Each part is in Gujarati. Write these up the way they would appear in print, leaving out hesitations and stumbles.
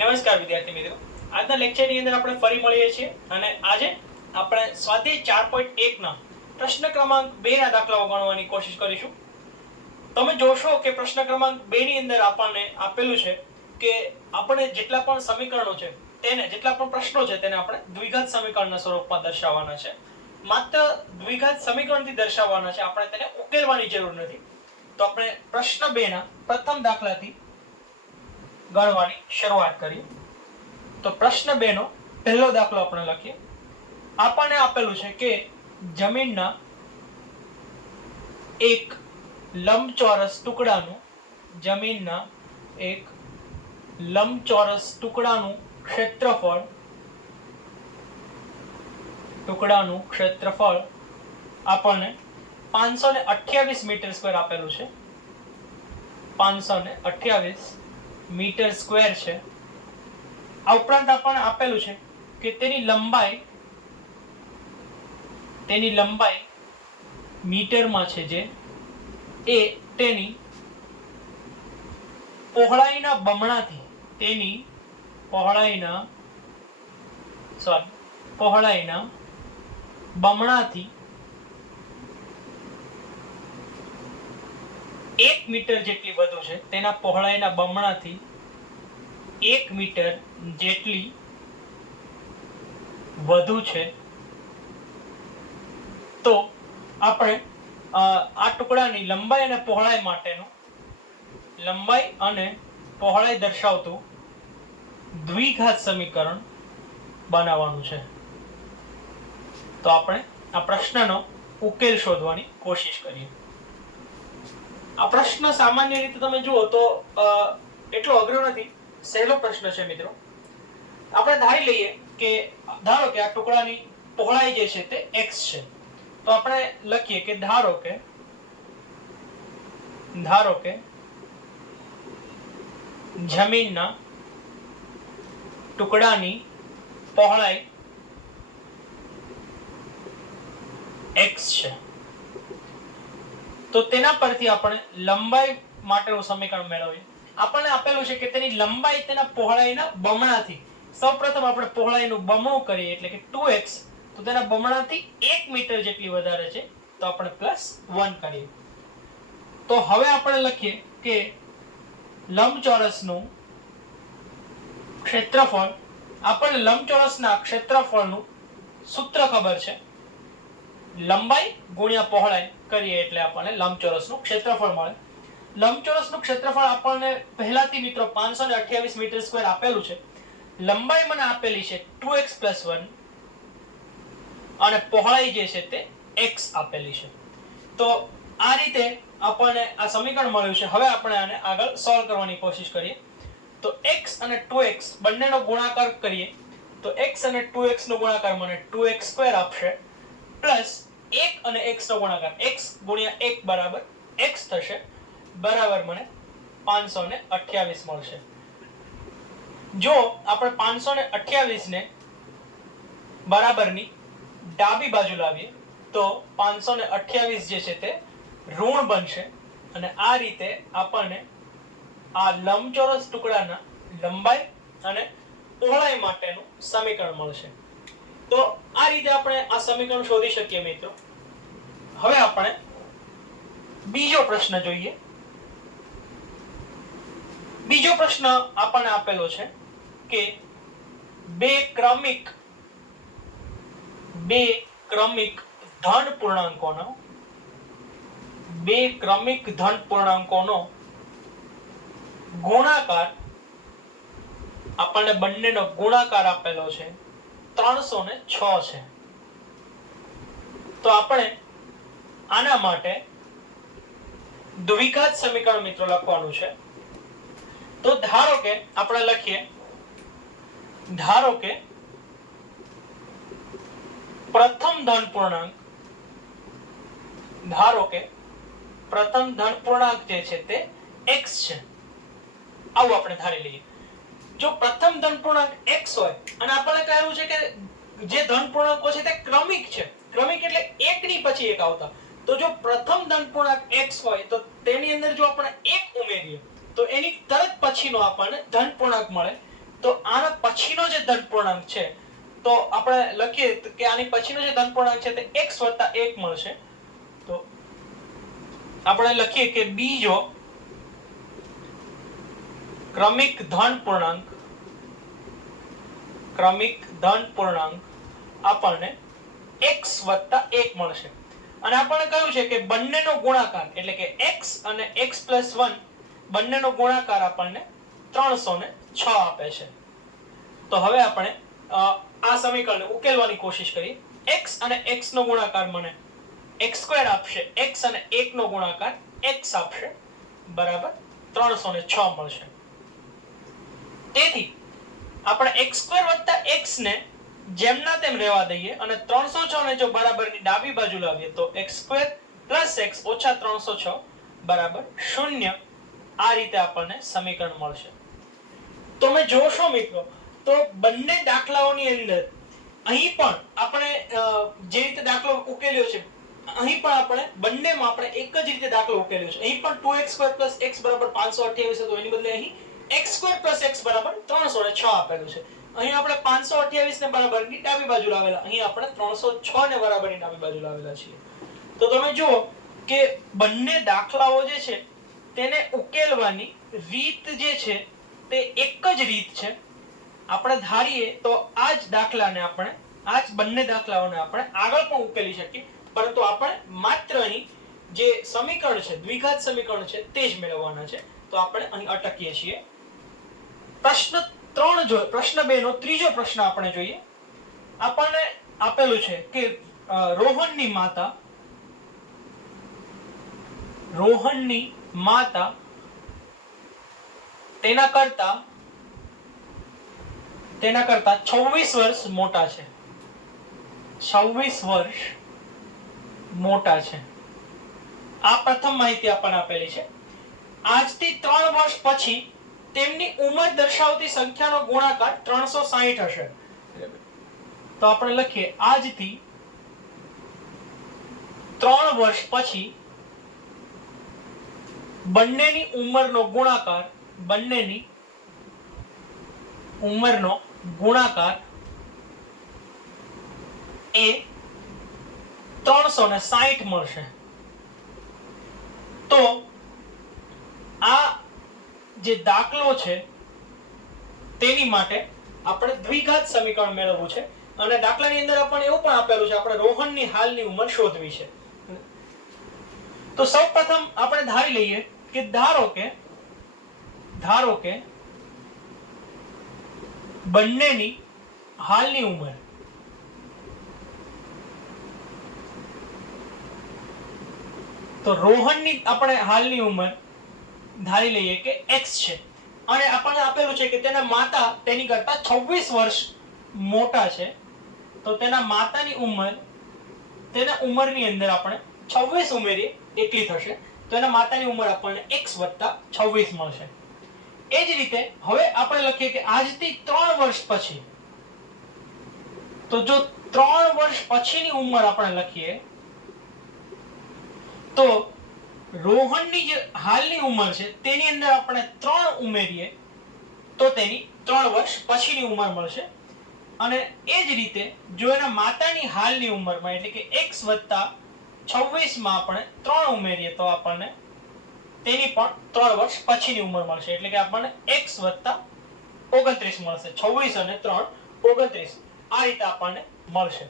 નમસ્કાર વિદ્યાર્થી મિત્રો, આજના લેક્ચરની અંદર આપણે ફરી મળીએ છીએ અને આજે આપણે સ્વાધ્યાય 4.1 ના પ્રશ્ન ક્રમાંક 2 ના દાખલાઓ ગણવાની કોશિશ કરીશું. તમે જોશો કે પ્રશ્ન ક્રમાંક 2 ની અંદર આપણને આપેલું છે કે આપણે જેટલા પણ સમીકરણો છે તેને જેટલા પણ પ્રશ્નો છે તેને આપણે દ્વિઘાત સમીકરણના સ્વરૂપમાં દર્શાવવાના છે. માત્ર દ્વિઘાત સમીકરણથી દર્શાવવાના છે, આપણે તેને ઉકેલવાની જરૂર નથી. તો આપણે પ્રશ્ન 2 ના પ્રથમ દાખલાથી ગણવાની શરૂઆત કરીએ. તો પ્રશ્ન 2 નો પહેલો દાખલો આપણે લખીએ. આપણને આપેલું છે કે જમીનના એક લંબચોરસ ટુકડાનું ક્ષેત્રફળ આપણને 528 મીટર સ્ક્વેર આપેલું છે. 528 મીટર સ્ક્વેર છે. આ ઉપરાંત આપણને આપેલું છે કે તેની લંબાઈ મીટરમાં છે, જે એ તેની પહોળાઈના બમણાથી 1 મીટર જેટલી વધુ છે. તેના પહોળાઈના બમણાથી 1 મીટર જેટલી વધુ છે. તો આપણે આ ટુકડાની લંબાઈ અને પહોળાઈ દર્શાવતું દ્વિઘાત સમીકરણ બનાવવાનું છે. તો આપણે આ પ્રશ્નનો ઉકેલ શોધવાની કોશિશ કરીએ. આ પ્રશ્ન સામાન્ય રીતે તમે જુઓ તો એટલો અઘરો નથી, સહેલો પ્રશ્ન છે મિત્રો. આપણે ધારી લઈએ કે ધારો કે આ ટુકડાની પહોળાઈ જે છે તે x છે. તો આપણે લખીએ કે ધારો કે જમીનના ટુકડાની પહોળાઈ x છે. તો તેના પરથી આપણે લંબાઈ માટેનું સમીકરણ મેળવીએ. આપણને આપેલું છે કે તેની લંબાઈ તેના પહોળાઈના બમણાથી, સૌપ્રથમ આપણે પહોળાઈનું બમણું કરીએ એટલે કે 2x, તો તેના બમણાથી 1 મીટર જેટલી વધારે છે, તો આપણે +1 કરીએ. તો હવે આપણે લખીએ કે લંબચોરસનું ક્ષેત્રફળ. આપણને લંબચોરસના ક્ષેત્રફળનું સૂત્ર ખબર છે, લંબાઈ ગુણ્યા પહોળાઈ કરીએ એટલે આપણને લંબચોરસનું ક્ષેત્રફળ મળે. લંબચોરસનું ક્ષેત્રફળ આપણને પહેલાથી મિત્રો 528 મીટર સ્ક્વેર આપેલું છે. લંબાઈ મને આપેલી છે 2x + 1 અને પહોળાઈ જે છે તે x આપેલી છે. તો આ રીતે આપણને આ સમીકરણ મળ્યું છે. હવે આપણે આને આગળ સોલ્વ કરવાની કોશિશ કરીએ. તો x અને 2x બંનેનો ગુણાકાર કરીએ તો x અને 2x નો ગુણાકાર મને 2x² આપશે, પ્લસ 1 અને x નો ગુણાકાર x ગુણ્યા 1 બરાબર x થશે, બરાબર મને 528 મળશે. જો આપણે 528 ને બરાબરની ડાબી બાજુ લાવીએ તો 528 જે છે તે ઋણ બનશે અને આ રીતે આપણને આ લંબચોરસ ટુકડાના લંબાઈ અને પહોળાઈ માટેનું સમીકરણ મળશે. તો આ રીતે આપણે આ સમીકરણ શોધી શકીએ મિત્રો. હવે આપણે બીજો પ્રશ્ન જોઈએ. બીજો પ્રશ્ન આપણને આપેલો છે કે બે ક્રમિક ધન પૂર્ણાંકોનો ગુણાકાર, આપણને બંનેનો ગુણાકાર આપેલો છે 306 છે. તો આપણે આના માટે દ્વિઘાત સમીકરણ મિત્રો લખવાનું છે. તો ધારો કે આપણે લખીએ, ધારો કે પ્રથમ ધન પૂર્ણાંક જે છે તે x છે. આવું આપણે ધારી લઈએ. જો પ્રથમ ધન પૂર્ણાંક x હોય અને આપણને કહેલું છે કે જે ધન પૂર્ણાંકો છે તે ક્રમિક છે, ક્રમિક એટલે એક ની પછી એક આવતા, તો જો પ્રથમ ધન પૂર્ણાંક x હોય તો તેની અંદર જો આપણે 1 ઉમેરીએ તો એની તરત પછીનો આપણને ધન પૂર્ણાંક મળે તો આના પછીનો જે ધન પૂર્ણાંક છે તો આપણે લખીએ કે આની પછીનો જે ધન પૂર્ણાંક છે તે x + 1 મળશે. તો આપણે લખીએ કે બીજો ક્રમિક ધન પૂર્ણાંક આપણને x + 1 મળશે. અને આપણને કહ્યું છે કે બંનેનો ગુણાકાર એટલે કે x અને x + 1 બંનેનો ગુણાકાર આપણને 306 આપે છે. તો હવે આપણે આ સમીકરણને ઉકેલવાની કોશિશ કરીએ. x અને x નો ગુણાકાર મને x² આપશે, x અને 1 નો ગુણાકાર x આપશે, બરાબર 306 મળશે. તેથી આપણે x² + x ને જેમના તેમ રહેવા દઈએ અને 306 ને જો બરાબરની ડાબી બાજુ લાવીએ તો x² + x ઓછા 306 બરાબર 0. આ રીતે આપણને સમીકરણ મળશે. તો મેં જોશો મિત્રો તો બંને દાખલાઓની અંદર અહીં પણ આપણે જે રીતે દાખલો ઉકેલ્યો છે અહીં પણ આપણે બંનેમાં આપણે એક જ રીતે દાખલો ઉકેલ્યો છે. અહીં પણ 2x² + x = 528 હતો, એની બદલે અહીં x² + x = 306 આપેલું છે. અહીં આપણે 528 ને બરાબરની ડાબી બાજુ લાવેલા, અહીં આપણે 306 ને બરાબરની ડાબી બાજુ લાવેલા છીએ. તો તમે જુઓ કે બંને દાખલાઓ જે છે તેને ઉકેલવાની રીત જે છે તે એક જ રીત છે. આપણે ધારીએ તો આ જ દાખલાને આપણે આ જ બંને દાખલાઓને આપણે આગળ પણ ઉકેલી શકીએ, પરંતુ આપણે માત્ર અહીં જે સમીકરણ છે દ્વિઘાત સમીકરણ છે તે જ મેળવવાના છે. તો આપણે અહીં અટકીએ છીએ. પ્રશ્ન 3 જો પ્રશ્ન 2 નો ત્રીજો પ્રશ્ન આપણે જોઈએ. આપણને આપેલું છે કે રોહનની માતા તેના કરતા 26 વર્ષ મોટા છે. 26 વર્ષ મોટા છે. આ પ્રથમ માહિતી આપણને આપેલી છે. આજથી 3 વર્ષ પછી તેમની ઉંમર દર્શાવતી સંખ્યાનો ગુણાકાર 360 હશે. તો આપણે લખીએ આજથી 3 વર્ષ પછી બંનેની ઉંમરનો ગુણાકાર એ 360 મળશે. તો આ જે દાખલો છે તેની માટે આપણે દ્વિઘાત સમીકરણ મેળવવું છે અને દાખલાની અંદર આપણને એવું પણ આપેલું છે આપણે રોહનની હાલની ઉંમર શોધવી છે. તો સૌપ્રથમ આપણે ધારી લઈએ કે ધારો કે બંનેની હાલની ઉંમર તો રોહનની આપણે હાલની ઉંમર ધારી લઈએ કે x છે અને આપણને આપેલું છે કે તેના માતા તેની કરતા 26 વર્ષ મોટા છે. તો તેના માતાની ઉંમર તેના ઉંમરની અંદર આપણે 26 ઉમેરીએ એટલી થશે. તો એના માતાની ઉંમર આપણને x + 26 મળશે. એ જ રીતે હવે આપણે લખીએ કે આજથી 3 વર્ષ પછી, તો જો 3 વર્ષ પછીની ઉંમર આપણે લખીએ તો રોહનની જે હાલની ઉંમર છે તેની અંદર આપણે 3 ઉમેરીએ તો તેની 3 વર્ષ પછીની ઉંમર મળશે. અને એ જ રીતે જો એના માતાની હાલની ઉંમરમાં એટલે કે x + 26 માં આપણે 3 ઉમેરીએ તો આપણને તેની પણ 3 વર્ષ પછીની ઉંમર મળશે. એટલે કે આપણને x + 29 મળશે. 26 અને 3 29 આ રીતે આપણને મળશે.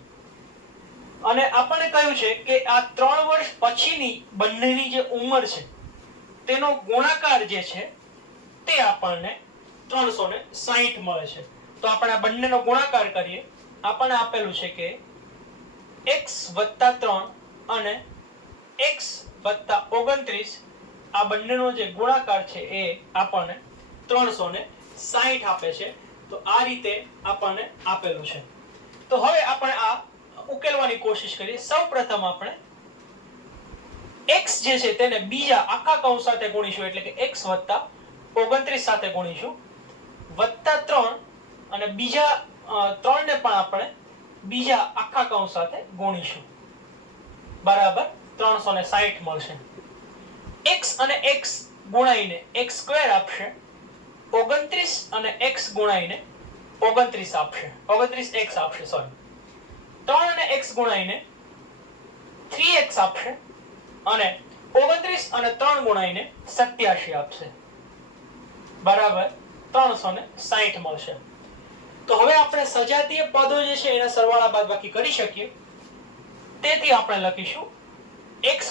અને આપણને કહ્યું છે કે આ 3 વર્ષ પછીની બંનેની જે ઉંમર છે તેનો ગુણાકાર જે છે તે આપણને 360 મળે છે. તો આપણે આ બંનેનો ગુણાકાર કરીએ. આપણને આપેલું છે કે x + 3 અને x + 29 આ બંનેનો જે ગુણાકાર છે એ આપણને 360 આપે છે. તો આ રીતે આપણને આપેલું છે. તો હવે આપણે આ ઉકેલવાની કોશિશ કરીએ. સૌપ્રથમ આપણે x જે છે તેને બીજા આખા કૌંસ સાથે ગુણીશું એટલે કે x + 29 સાથે ગુણીશું, +3 અને બીજા 3 ને પણ આપણે બીજા આખા કૌંસ સાથે ગુણીશું, બરાબર 360 મળશે. x અને x ગુણાઈને x² આપશે 29 અને x ગુણાઈને 29 આપશે, 29x આપશે, સોરી 3 અને x ગુણાઈને 3x આપશે અને 29 અને 3 ગુણાઈને 87 આપશે, બરાબર 360 મળશે. તો હવે આપણે સજાતીય પદો જે છે એના સરવાળા બાદબાકી કરી શકીએ. તેથી આપણે લખીશું x²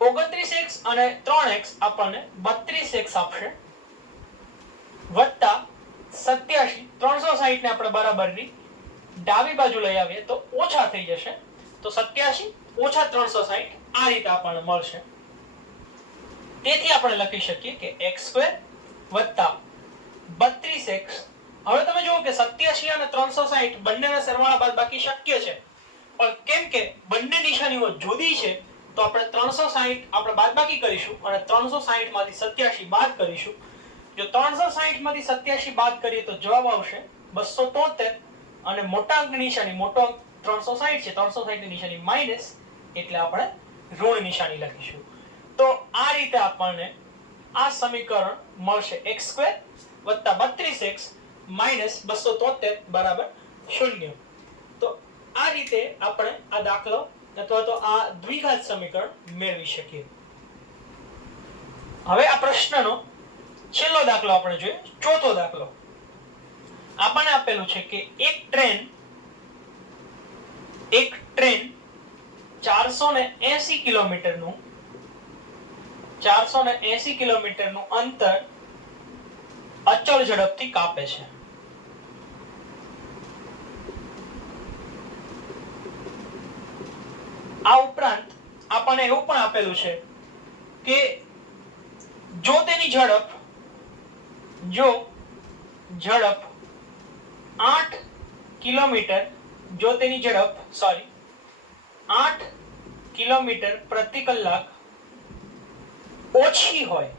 29x અને 3x આપણને 32x આપશે વત્તા 87, 360 ને આપણે બરાબરની ડાબી બાજુ લઈ આવીએ તો ઓછા થઈ જશે, તો 87 ઓછા 360 આ રીતે આપણને મળશે. તેથી આપણે લખી શકીએ કે x² વત્તા 32x. હવે તમે જુઓ કે 87 અને 360 બંનેના સરવાળા બાદબાકી શક્ય છે, પણ કેમ કે બંને નિશાનીઓ જુદી છે તો આપણે 360 આપણે બાદબાકી કરીશું અને 360 માંથી 87 બાદ કરીશું. જો 360 માંથી 87 બાદ કરીએ તો જવાબ આવશે 273 અને મોટા અંકની નિશાની, મોટો અંક 360 છે, 360 ની નિશાની માઈનસ એટલે આપણે ઋણ નિશાની લખીશું. તો આ રીતે આપણને આ સમીકરણ મળશે x² વત્તા 32x માઈનસ 273 બરાબર 0. તો આ રીતે આપણે આ દાખલો અથવા તો આ દ્વિઘાત સમીકરણ મેળવી શકીએ. હવે આ પ્રશ્નનો છેલ્લો દાખલો આપણે જોઈએ, ચોથો દાખલો. આપણને આપેલું છે કે એક ટ્રેન 480 કિલોમીટરનું અંતર અચળ ઝડપથી કાપે છે. આ ઉપરાંત આપણને એવું પણ આપેલું છે કે જો તેની ઝડપ 8 કિલોમીટર પ્રતિ કલાક ઓછી હોય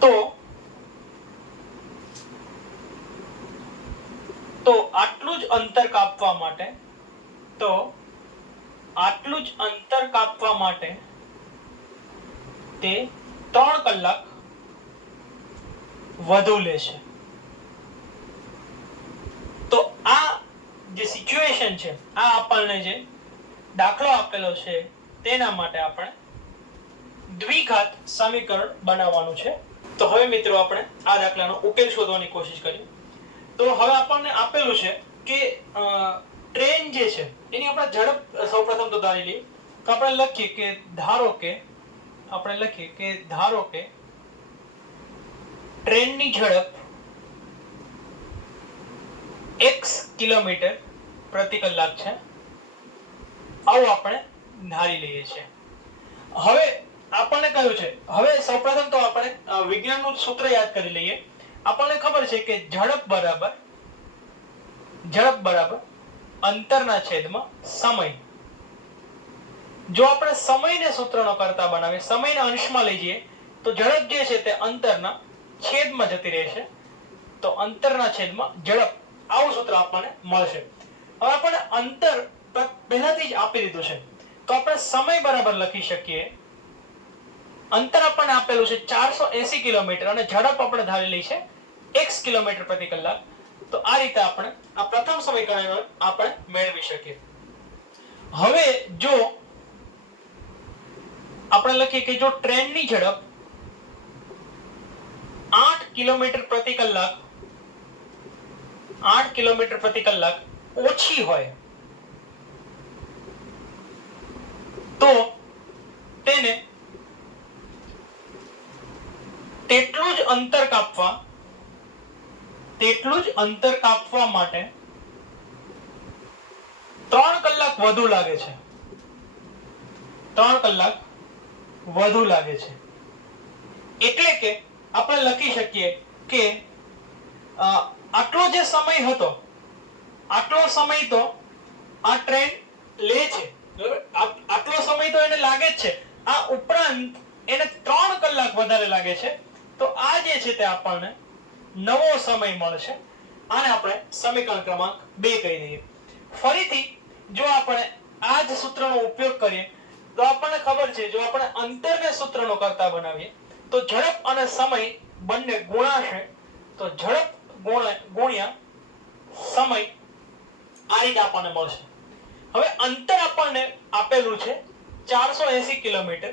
તો આટલું જ અંતર કાપવા માટે તે 3 કલાક વધુ લેશે. તો આ જે સિચ્યુએશન છે, આ આપણને જે દાખલો આપેલો છે તેના માટે આપણે દ્વિઘાત સમીકરણ બનાવવાનું છે. તો હવે મિત્રો આપણે આ દાખલાનો ઉકેલ શોધવાની કોશિશ કરીએ. તો હવે આપણને આપેલું છે કે ટ્રેન જે છે એની આપણે ઝડપ સૌપ્રથમ તો ધારી લઈએ. તો આપણે લખીએ કે ધારો કે ટ્રેનની ઝડપ x કિલોમીટર પ્રતિ કલાક છે, આવું આપણે ધારી લઈએ છીએ. હવે આપણને કહ્યું છે, હવે સૌપ્રથમ તો આપણે વિજ્ઞાનનું સૂત્ર યાદ કરી લઈએ. આપણને ખબર છે કે ઝડપ બરાબર અંતરના છેદમાં સમય. જો આપણે સમયને સૂત્રનો કરતા બનાવીએ, સમયને અંશમાં લઈ જઈએ તો ઝડપ જે છે તે અંતરના છેદમાં જતી રહેશે, તો અંતરના છેદમાં ઝડપ, આવું સૂત્ર આપણને મળશે. હવે આપણે અંતર પહેલાથી જ આપી દીધું છે તો આપણે સમય બરાબર લખી શકીએ. અંતર આપણને આપેલું છે 480 કિલોમીટર અને ઝડપ આપણે ધારેલી છે x કિલોમીટર પ્રતિ કલાક. તો આ રીતે આપણે આ પ્રથમ સમીકરણ આપણે મેળવી શકીએ. હવે જો આપણે લખીએ કે જો ટ્રેનની ઝડપ 8 કિલોમીટર પ્રતિ કલાક ઓછી હોય તો તેને તેટલું જ અંતર કાપવા માટે 3 કલાક વધુ લાગે છે. 3 કલાક વધુ લાગે છે એટલે કે આપણે લખી શકીએ કે આટલો જે સમય હતો, આટલો સમય તો આ ટ્રેન લે છે, બરાબર? આટલો સમય તો એને લાગે જ છે, આ ઉપરાંત એને 3 કલાક વધારે લાગે છે. તો આ જે છે તે આપણને નવો સમય મળશે. આને આપણે સમીકરણ ક્રમાંક 2 કહી દઈએ. ફરીથી જો આપણે આ જ સૂત્રનો ઉપયોગ કરીએ તો આપણને ખબર છે, જો આપણે અંતરને સૂત્રનો કરતા બનાવીએ તો ઝડપ અને સમય બંને ગુણાશે, તો ઝડપ ગુણ્યા સમય આ રીતે આપણને મળશે. હવે અંતર આપણને આપેલું છે 480 કિલોમીટર.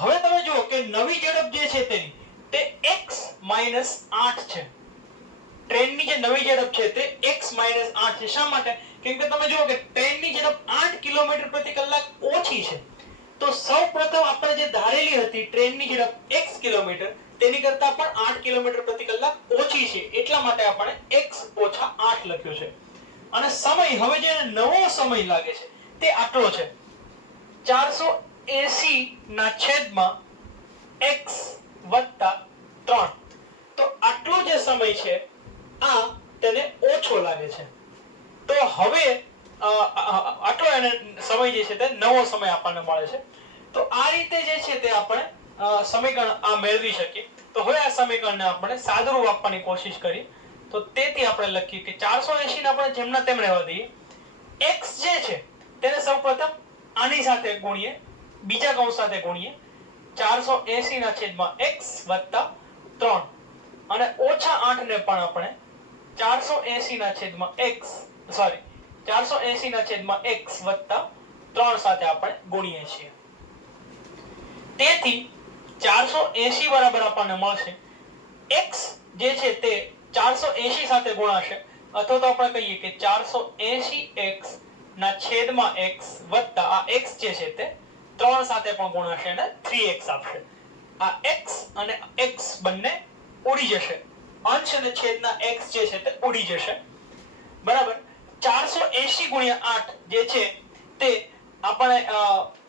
હવે તમે જુઓ કે નવી ઝડપ જે છે તેની તે x - 8 છે. ટ્રેનની જે નવી ઝડપ છે તે x - 8 છે. શા માટે? કેમ કે તમે જુઓ કે ટ્રેનની ઝડપ 8 કિલોમીટર પ્રતિ કલાક ઓછી છે. તો સૌપ્રથમ આપણે જે ધારેલી હતી ટ્રેનની ઝડપ x કિલોમીટર તેની કરતા પણ 8 કિલોમીટર પ્રતિ કલાક ઓછી છે. એટલા માટે આપણે x - 8 લખ્યું છે. અને સમય, હવે જે નવો સમય લાગે છે તે આટલો છે 480 ના છેદમાં x + 3. તો આટલો જે સમય છે આ તેને ઓછો લાગે છે. તો હવે આટલો એને સમય જે છે તે નવો સમય આપણને મળે છે. તો આ રીતે જે છે તે આપણે સમીકરણ આ મેળવી શકીએ. તો હવે આ સમીકરણને આપણે સાદુરૂપ આપવાની કોશિશ કરીએ. તો તેથી આપણે લખીએ કે 480 ને આપણે જેમના તેમ રહેવા દઈએ. x જે છે તેને સૌપ્રથમ આની સાથે ગુણીએ, બીજા કૌંસ સાથે ગુણીએ 480 ના છેદમાં x + 3 અને -8 ને પણ આપણે 480 ના છેદમાં x 480 ના છેદમાં x + 3 સાથે આપણે ગુણીએ છીએ. તેથી 480 બરાબર આપણને મળશે x જે છે તે 480 સાથે ગુણાશે, અથવા તો આપણે કહીએ કે 480x ના છેદમાં x વત્તા આ x જે છે તે 3 સાથે પણ ગુણાશે અને 3x આપશે. આ x અને x બંને ઉડી જશે. અંશ અને છેદના x જે છે તે ઉડી જશે. બરાબર. 480 ગુણ્યા 8 જે છે તે આપણે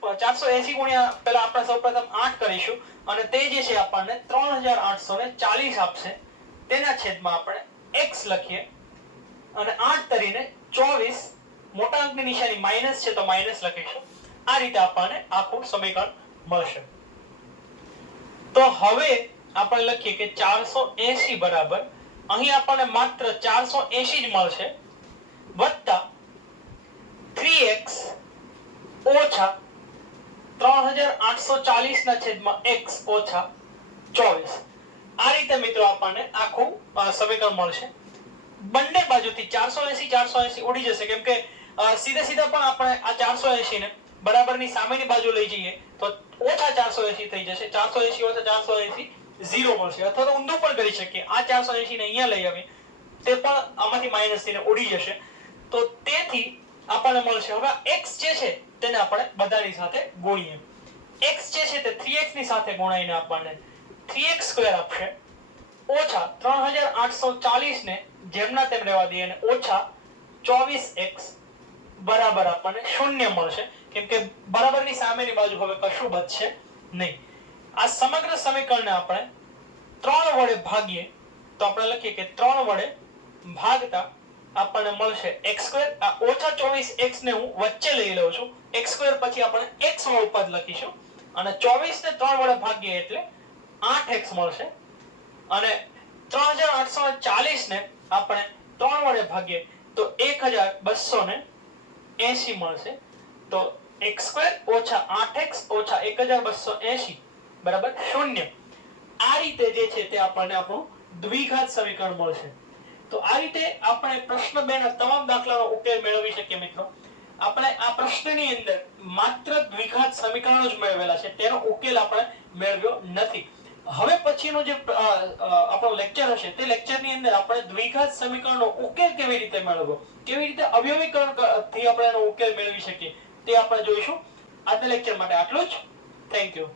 480 ગુણ્યા પહેલા આપણે સૌપ્રથમ 8 કરીશું અને તે જે છે આપણને 3840 આપશે. તેના છેદમાં આપણે x લખીએ અને 8 તરીને 24, મોટા અંકની નિશાની માઈનસ છે તો માઈનસ લખીશું. આ રીતે આપણને આખું સમીકરણ મળશે. તો હવે આપણે લખીએ કે 480 બરાબર અહીં આપણને માત્ર 480 જ મળશે વત્તા 3x ઓછા 3840 ના છેદમાં x ઓછા 24. આ રીતે મિત્રો આપણને આખું સમીકરણ મળશે. બંને બાજુથી 480 ઉડી જશે, કેમ કે સીધે સીધા પણ આપણે આ 480 ને બરાબરની સામેની બાજુ લઈ જઈએ તો ઓછા 480 થઈ જશે. 480 ઓછા 480 0 મળશે. અથવા તો ઊંધું પણ કરી શકીએ, આ 480 ને અહીંયા લઈ આવીએ તે પણ આમાંથી માઈનસ થઈને ઉડી જશે. તો તેથી આપણને મળશે, હવે x જે છે તેને આપણે બધાની સાથે ગુણીએ. x જે છે તે 3x ની સાથે ગુણાઈને આપણને 3x² આપશે ઓછા 3840 ને જેમના તેમ રહેવા દઈએ અને ઓછા 24x બરાબર આપણને 0 મળશે, કેમ કે બરાબરની સામેની બાજુ હવે કશું બચશે નહીં. આ સમગ્ર સમીકરણને આપણે 3 વડે ભાગીએ તો આપણે લખીએ કે 3 વડે ભાગતા આપણને મળશે x². આ ઓછા 24x ને હું વચ્ચે લઈ લઉં છું. x² પછી આપણે x વાળું પદ લખીશું અને 24 ને 3 વડે ભાગીએ એટલે 8x મળશે અને 3840 ને આપણે 3 વડે ભાગીએ તો 1280 મળશે. તો x² ઓછા 8x ઓછા 1280 બરાબર 0. આ રીતે જે છે તે આપણને આપણું દ્વિઘાત સમીકરણ મળશે. તો આ રીતે આપણે પ્રશ્ન 2 ના તમામ દાખલાનો ઉકેલ મેળવી શકીએ. મિત્રો, આપણે આ પ્રશ્નની અંદર માત્ર દ્વિઘાત સમીકરણો જ મેળવેલા છે, તેનો ઉકેલ આપણે મેળવ્યો નથી. હવે પછીનો જે આપણો લેક્ચર હશે તે લેક્ચરની અંદર આપણે દ્વિઘાત સમીકરણનો ઉકેલ કેવી રીતે મેળવવો, કેવી રીતે અવયવીકરણ થી આપણે એનો ઉકેલ મેળવી શકીએ તે આપણે જોઈશું. આજના લેક્ચર માટે આટલું જ. Thank you.